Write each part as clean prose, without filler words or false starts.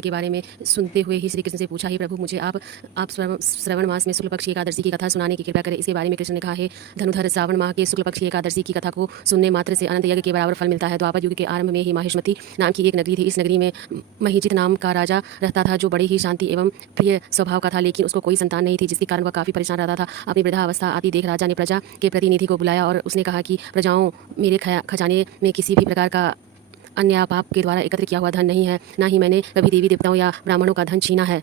के बारे में सुनते हुए ही श्री कृष्ण से पूछा, ही प्रभु मुझे आप श्रवण मास में शुक्ल पक्ष की एकादशी की कथा सुनाने की कृपा करें। इसके बारे में कृष्ण ने कहा है, धनुधर श्रावण माह के शुक्ल पक्ष की एकादशी की कथा को सुनने मात्र से अनंत यज्ञ के बराबर फल मिलता है। द्वापर युग के आरंभ में ही माहिष्मती नाम की एक नगरी थी। इस नगरी में महीजित नाम का राजा रहता था, जो बड़ी ही शांति एवं प्रिय स्वभाव का था, लेकिन उसको कोई संतान नहीं थी, जिसके कारण वह काफी परेशान रहता था। अपनी वृद्धावस्था आती देख राजा ने प्रजा के प्रतिनिधि को बुलाया और उसने कहा कि प्रजाओं, मेरे खजाने में किसी भी प्रकार का अन्य पाप के द्वारा एकत्र किया हुआ धन नहीं है, ना ही मैंने कभी देवी देवताओं या ब्राह्मणों का धन छीना है।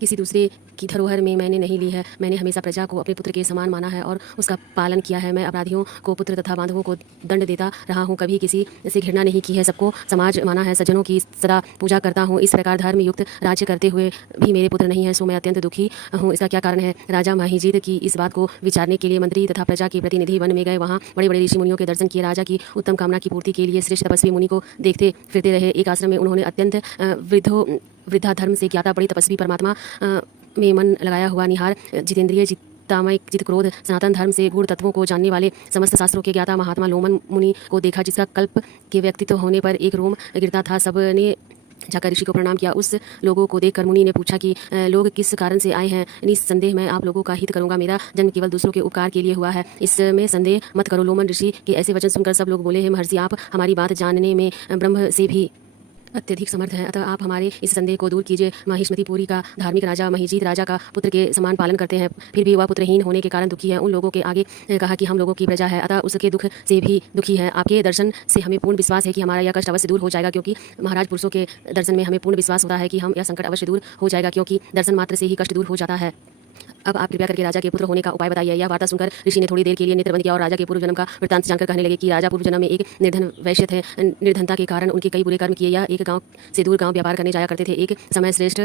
किसी दूसरे की धरोहर में मैंने नहीं ली है। मैंने हमेशा प्रजा को अपने पुत्र के समान माना है और उसका पालन किया है। मैं अपराधियों को पुत्र तथा बांधवों को दंड देता रहा हूँ, कभी किसी से घृणा नहीं की है, सबको समाज माना है, सज्जनों की सदा पूजा करता हूँ। इस प्रकार धर्म युक्त राज्य करते हुए भी मेरे पुत्र नहीं है, सो मैं अत्यंत दुखी हूँ। इसका क्या कारण है? राजा माहिजीत की इस बात को विचारने के लिए मंत्री तथा प्रजा के प्रतिनिधि वन में गए। वहाँ बड़े बड़े ऋषि मुनियों के दर्शन किए। राजा की उत्तम कामना की पूर्ति के लिए श्रेष्ठ तपस्वी मुनि को देखते फिरते रहे। एक आश्रम में उन्होंने अत्यंत वृद्धा धर्म से ज्ञाता बड़ी तपस्वी परमात्मा में मन लगाया हुआ निहार जितेंद्रिय चित्तामय चित क्रोध सनातन धर्म से गूढ़ तत्वों को जानने वाले समस्त शास्त्रों के ज्ञाता महात्मा लोमन मुनि को देखा, जिसका कल्प के व्यक्तित्व होने पर एक रोम गिरता था। सबने जाकर ऋषि को प्रणाम किया। उस लोगों को देखकर मुनि ने पूछा कि लोग किस कारण से आए हैं? निस्संदेह मैं आप लोगों का हित करूंगा। मेरा जन्म केवल दूसरों के उपकार के लिए हुआ है, इसमें संदेह मत करो। लोमन ऋषि के ऐसे वचन सुनकर सब लोग बोले, हे महर्षि, आप हमारी बात जानने में ब्रह्म से भी अत्यधिक समर्थ है, अतः आप हमारे इस संदेह को दूर कीजिए। माहिष्मतीपुरी का धार्मिक राजा महीजीत राजा का पुत्र के समान पालन करते हैं, फिर भी वह पुत्रहीन होने के कारण दुखी है। उन लोगों के आगे कहा कि हम लोगों की प्रजा है, अतः उसके दुख से भी दुखी है। आपके दर्शन से हमें पूर्ण विश्वास है कि हमारा यह कष्ट अवश्य दूर हो जाएगा, क्योंकि महाराज पुरुषों के दर्शन में हमें पूर्ण विश्वास होता है कि हम यह संकट अवश्य दूर हो जाएगा, क्योंकि दर्शन मात्र से ही कष्ट दूर हो जाता है। अब आप कृपया करके राजा के पुत्र होने का उपाय बताइए। यह वार्ता सुनकर ऋषि ने थोड़ी देर के लिए नेत्र बंद किया और राजा के पूर्व जन्म का वृत्तांत जानकर कहने लगे कि राजा पूर्व जन्म में एक निर्धन वैश्य थे। निर्धनता के कारण उनके कई बुरे कर्म किए। यह एक गांव से दूर गांव व्यापार करने जाया करते थे। एक समय श्रेष्ठ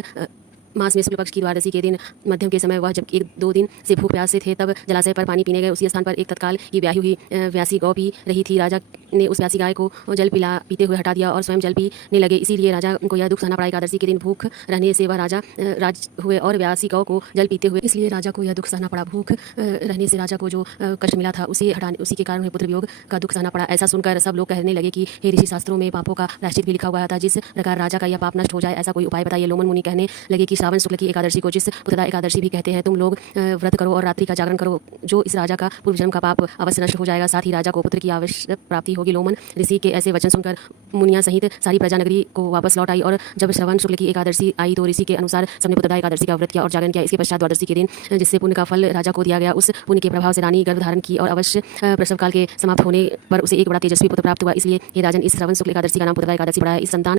मास में शुक्ल पक्ष की द्वादशी के दिन मध्यम के समय वह जब 1-2 दिन से भूख प्यासे थे, तब जलाशय पर पानी पीने गए। उसी स्थान पर एक तत्काल की ब्याही हुई व्यासी गौ पी रही थी। राजा ने उस व्यासी गाय को जल पीते हुए हटा दिया और स्वयं जल पीने लगे। इसीलिए राजा को यह दुख सहना पड़ा। एकादशी के दिन भूख रहने से वह राज हुए और व्यासी गौ को जल पीते हुए, इसलिए राजा को यह दुख सहना पड़ा। भूख रहने से राजा को जो कष्ट मिला था उसी के कारण उन्हें पुत्र वियोग का दुख सहना पड़ा। ऐसा सुनकर सब लोग कहने लगे कि हे ऋषि, शास्त्रों में पापों का प्रायश्चित भी लिखा हुआ था, जिस प्रकार राजा का यह पाप नष्ट हो जाए, ऐसा कोई उपाय बताइए। लोमन मुनि कहने लगे कि श्रावण शुक्ल की एकादशी को जिस पुत्रदा एकादशी भी कहते हैं, तुम लोग व्रत करो और रात्रि का जागरण करो, जो इस राजा का पूर्व जन्म का पाप अवश्य नष्ट हो जाएगा, साथ ही राजा को पुत्र की अवश्य प्राप्ति होगी। लोमन ऋषि के ऐसे वचन सुनकर मुनिया सहित सारी प्रजा नगरी को वापस लौट आई और जब श्रवण शुक्ल की एकादशी आई तो ऋषि के अनुसार सबने पुत्रदा एकादशी का व्रत किया और जागरण किया। इसके पश्चात द्वादशी के दिन जिससे पुण्य का फल राजा को दिया गया, उस पुण्य के प्रभाव से रानी गर्भ धारण की और अवश्य प्रसव काल के समाप्त होने पर उसे एक बड़ा तेजस्वी पुत्र प्राप्त हुआ। इसलिए ये राजन इस श्रवण शुक्ल एकादशी का नाम पुत्रदा एकादशी पड़ा है। इस संतान